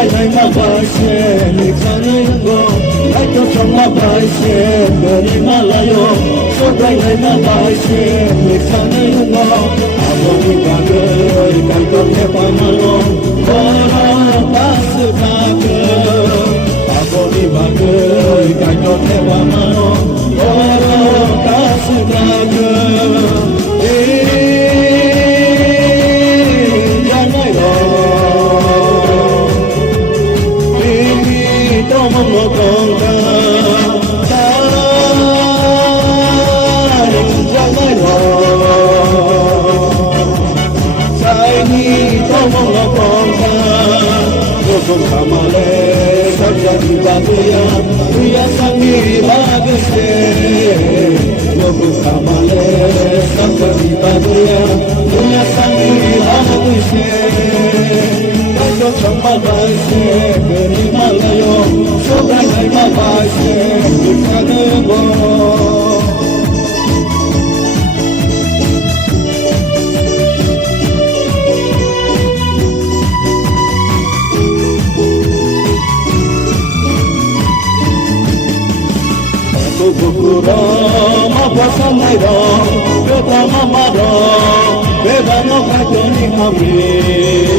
တိုင်းမှာပါရှင်ဒီခါနေကိုလိုက်တော့ချောင်းမှာပါရှင်ဘယ်နေမှလာရောဆိုတိုင်းမှာပါရှင်ဒီခါနေကိုအဘောဒီကကေကန်တော့နေပါမလို့ဘောရာပါစုပါကေအဘောဒီပါကေကန်တော့နေပါမလို့ဘောရာပါစုပါကေCon kamale sabja di bagoya priya sangi bagse Con kamale sabja di bagoya priya sangi bagse Kajo chamba bagse gani malayo sobra nai bagse dikadego Kukuro ma pasa mai ro, yo ta mama ro, beba no ka joni hami.